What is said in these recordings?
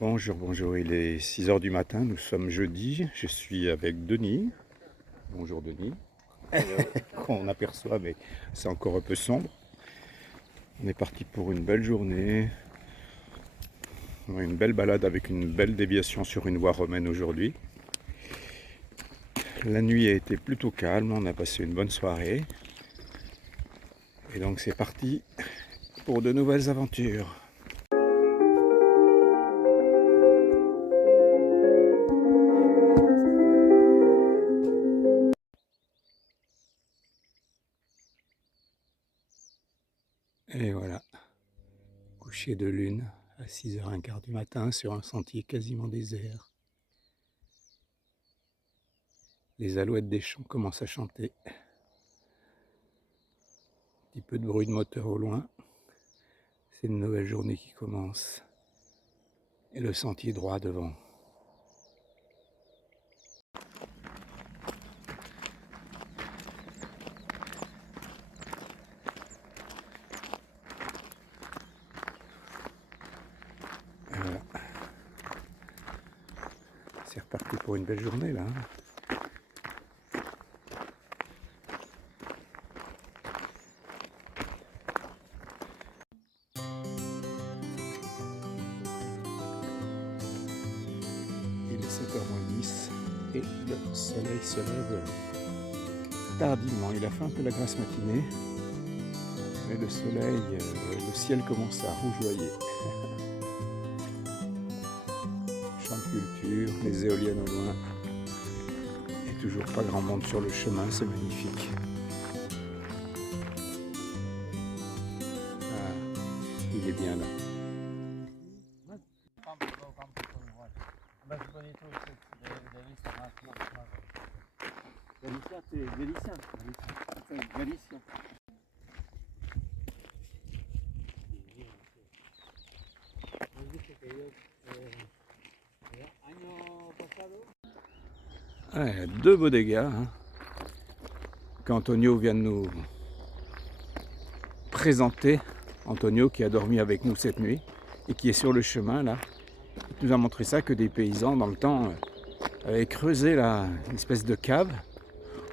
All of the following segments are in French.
Bonjour, bonjour, il est 6 heures du matin, nous sommes jeudi, je suis avec Denis. Bonjour Denis, qu'on aperçoit mais c'est encore un peu sombre. On est parti pour une belle journée, une belle balade avec une belle déviation sur une voie romaine aujourd'hui. La nuit a été plutôt calme, on a passé une bonne soirée. Et donc c'est parti pour de nouvelles aventures. Et voilà, coucher de lune à 6h15 du matin sur un sentier quasiment désert. Les alouettes des champs commencent à chanter. Un petit peu de bruit de moteur au loin. C'est une nouvelle journée qui commence. Et le sentier droit devant. Voilà. C'est reparti pour une belle journée là. Il est 7h-10 et le soleil se lève tardivement. Il a fait un peu la grasse matinée, mais le soleil, le ciel commence à rougeoyer. Champ de culture, les éoliennes au loin, et toujours pas grand monde sur le chemin, c'est magnifique. Ah, il est bien là. Ouais, deux beaux dégâts hein, qu'Antonio vient de nous présenter. Antonio qui a dormi avec nous cette nuit et qui est sur le chemin là. Il nous a montré ça, que des paysans dans le temps avaient creusé là, une espèce de cave.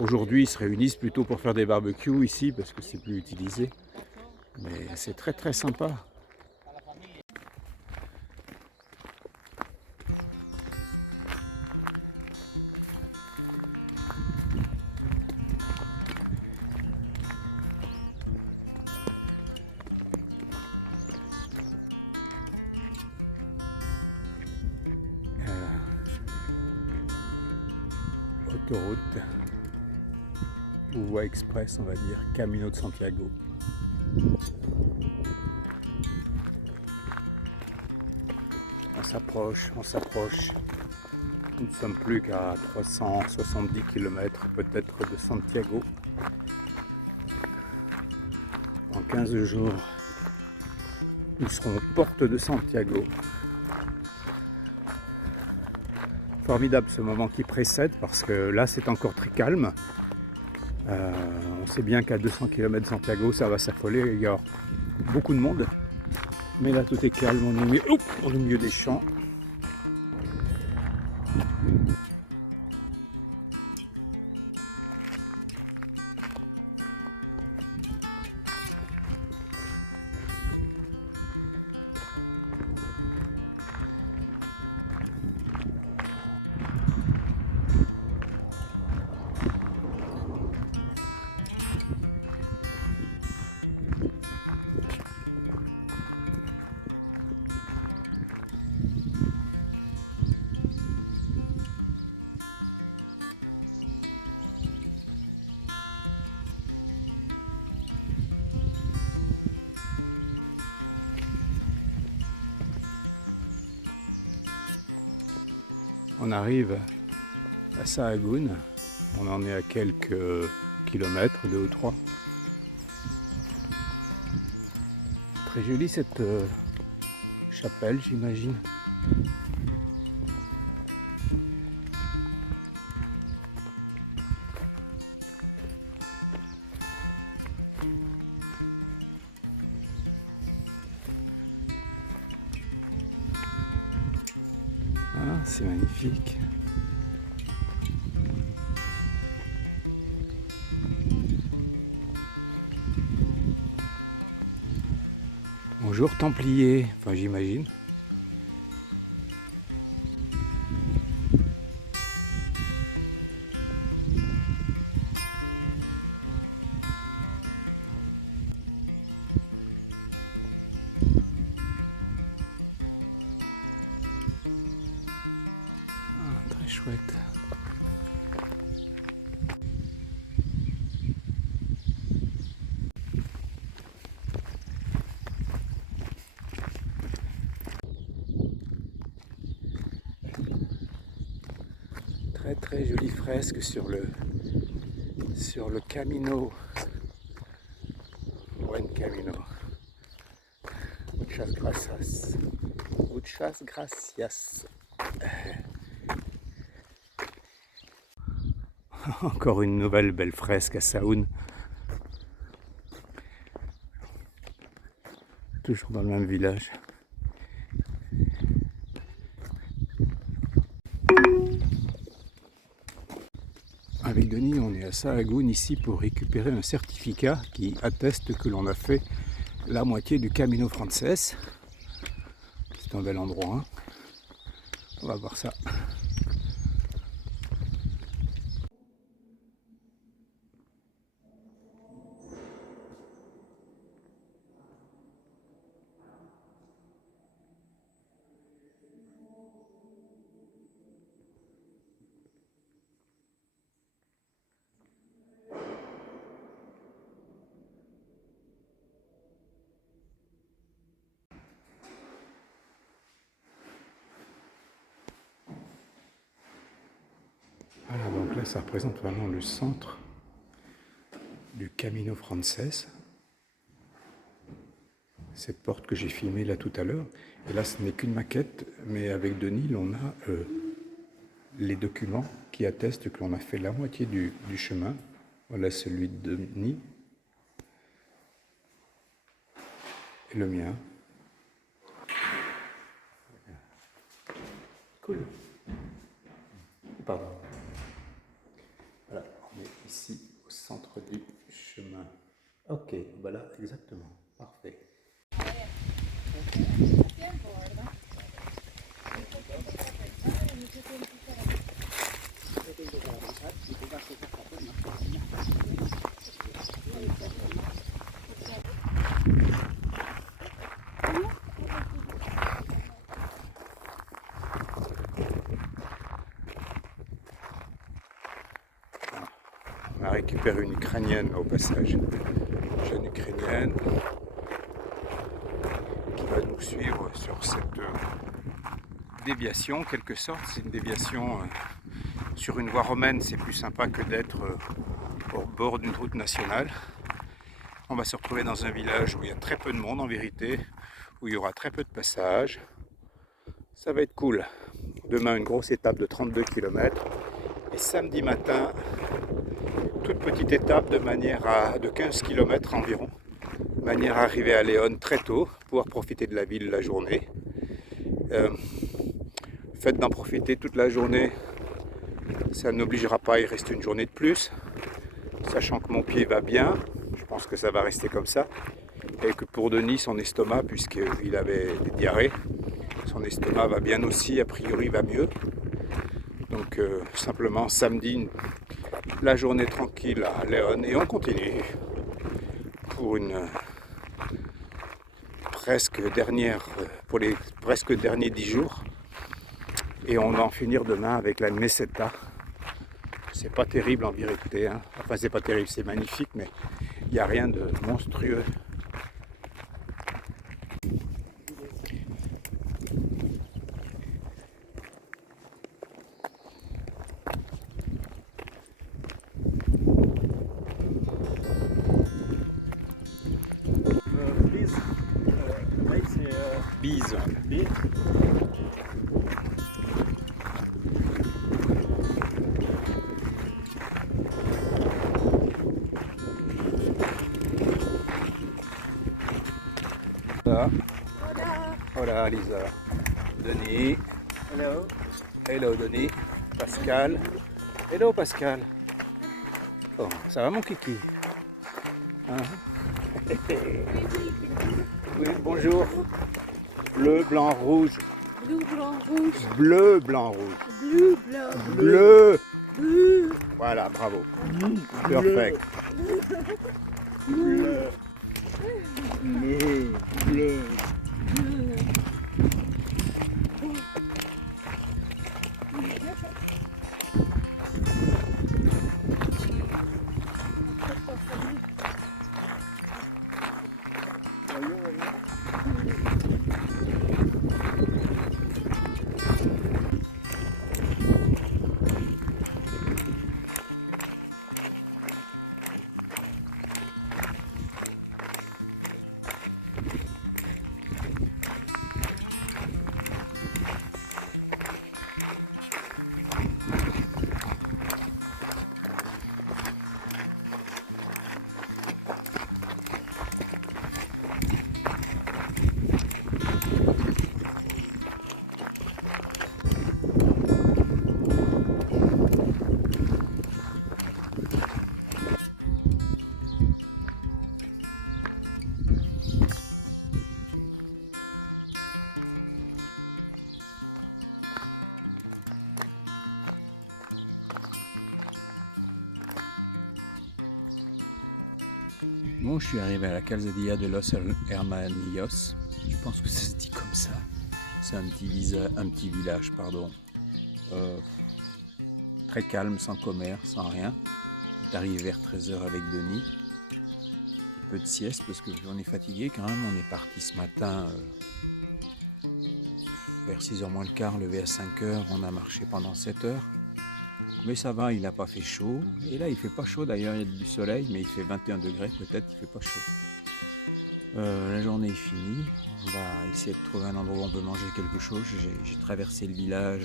Aujourd'hui ils se réunissent plutôt pour faire des barbecues ici parce que c'est plus utilisé. Mais c'est très très sympa. Autoroute ou voie express, on va dire, Camino de Santiago. On s'approche, on s'approche. Nous ne sommes plus qu'à 370 km peut-être de Santiago. En 15 jours, nous serons aux portes de Santiago. Formidable ce moment qui précède parce que là c'est encore très calme. On sait bien qu'à 200 km de Santiago ça va s'affoler, il y a beaucoup de monde. Mais là tout est calme, on est au milieu des champs. On arrive à Sahagún, on en est à quelques kilomètres, 2 ou 3. Très jolie cette chapelle, j'imagine. Ah, c'est magnifique. Bonjour Templier, enfin j'imagine. Ah, très chouette. Très très jolie fresque sur le Camino. Buen Camino. Muchas gracias. Muchas gracias. Encore une nouvelle belle fresque à Sahún. Toujours dans le même village. Avec Denis, on est à Sahagún ici pour récupérer un certificat qui atteste que l'on a fait la moitié du Camino Frances. C'est un bel endroit. Hein. On va voir ça. Voilà, donc là ça représente vraiment le centre du Camino Frances. Cette porte que j'ai filmée là tout à l'heure. Et là ce n'est qu'une maquette, mais avec Denis on a les documents qui attestent que l'on a fait la moitié du chemin. Voilà celui de Denis et le mien. Cool. Pardon. Voilà, on est ici au centre du chemin. Ok, voilà, exactement. Parfait. On a récupéré une Ukrainienne au passage, une jeune Ukrainienne qui va nous suivre sur cette déviation, en quelque sorte. C'est une déviation sur une voie romaine, c'est plus sympa que d'être au bord d'une route nationale. On va se retrouver dans un village où il y a très peu de monde en vérité, où il y aura très peu de passages. Ça va être cool. Demain, une grosse étape de 32 km. Et samedi matin, toute petite étape de 15 km environ, de manière à arriver à Léon très tôt, pouvoir profiter de la ville la journée. Faites d'en profiter toute la journée, ça n'obligera pas, il reste une journée de plus, sachant que mon pied va bien, je pense que ça va rester comme ça, et que pour Denis, son estomac, puisqu'il avait des diarrhées, son estomac va bien aussi, a priori va mieux. Donc simplement samedi, la journée tranquille à Léon, et on continue pour pour les presque derniers 10 jours. Et on va en finir demain avec la Meseta. C'est pas terrible en vérité, hein. Enfin c'est pas terrible, c'est magnifique, mais il n'y a rien de monstrueux. Bise. Hola. Hola Lisa. Denis. Hello. Hello Denis, Pascal. Hello Pascal. Oh, ça va mon kiki? Hein? Oui, bonjour. Bleu, blanc, rouge. Bleu, blanc, rouge. Bleu, blanc, rouge. Bleu, blanc, Bleu. bleu. Voilà, bravo. Perfect. Bleu. Bleu. Bleu. Bon, je suis arrivé à la Calzadilla de Los Hermanos. Je pense que ça se dit comme ça. C'est un petit village, pardon. Très calme, sans commerce, sans rien. On est arrivé vers 13h avec Denis. Un peu de sieste parce qu'on est fatigué quand même. On est parti ce matin vers 6h moins le quart, levé à 5h. On a marché pendant 7h. Mais ça va, il n'a pas fait chaud. Et là, il fait pas chaud d'ailleurs, il y a du soleil, mais il fait 21 degrés peut-être, il fait pas chaud. La journée est finie. On va essayer de trouver un endroit où on peut manger quelque chose. J'ai traversé le village.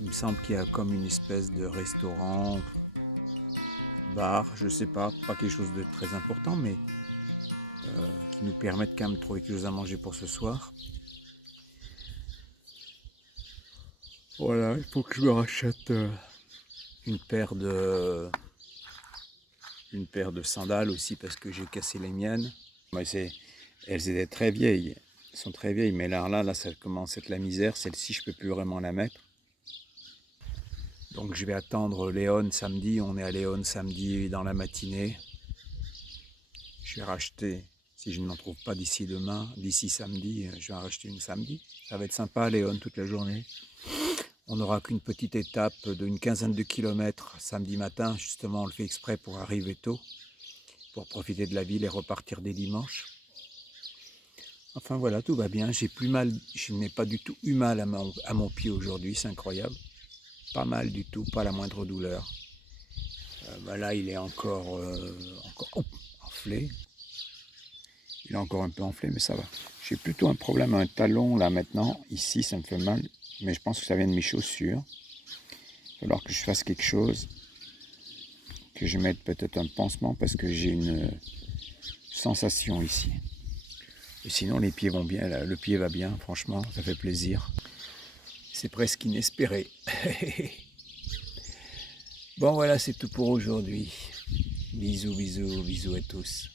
Il me semble qu'il y a comme une espèce de restaurant, bar, je sais pas quelque chose de très important, mais qui nous permettent quand même de trouver quelque chose à manger pour ce soir. Voilà, il faut que je me rachète une paire de sandales aussi parce que j'ai cassé les miennes. Mais elles étaient très vieilles, elles sont très vieilles, mais là ça commence à être la misère. Celle-ci je peux plus vraiment la mettre. Donc je vais attendre Léon samedi. On est à Léon samedi dans la matinée. Je vais racheter, si je ne m'en trouve pas d'ici samedi, je vais en racheter une samedi. Ça va être sympa à Léon toute la journée. On n'aura qu'une petite étape d'une quinzaine de kilomètres samedi matin. Justement, on le fait exprès pour arriver tôt, pour profiter de la ville et repartir dès dimanche. Enfin voilà, tout va bien. J'ai plus mal, je n'ai pas du tout eu mal à mon pied aujourd'hui, c'est incroyable. Pas mal du tout, pas la moindre douleur. Là, il est encore enflé. Il est encore un peu enflé, mais ça va. J'ai plutôt un problème à un talon là maintenant. Ici, ça me fait mal. Mais je pense que ça vient de mes chaussures. Il va falloir que je fasse quelque chose. Que je mette peut-être un pansement parce que j'ai une sensation ici. Et sinon, les pieds vont bien. Là. Le pied va bien, franchement, ça fait plaisir. C'est presque inespéré. Bon, voilà, c'est tout pour aujourd'hui. Bisous, bisous, bisous à tous.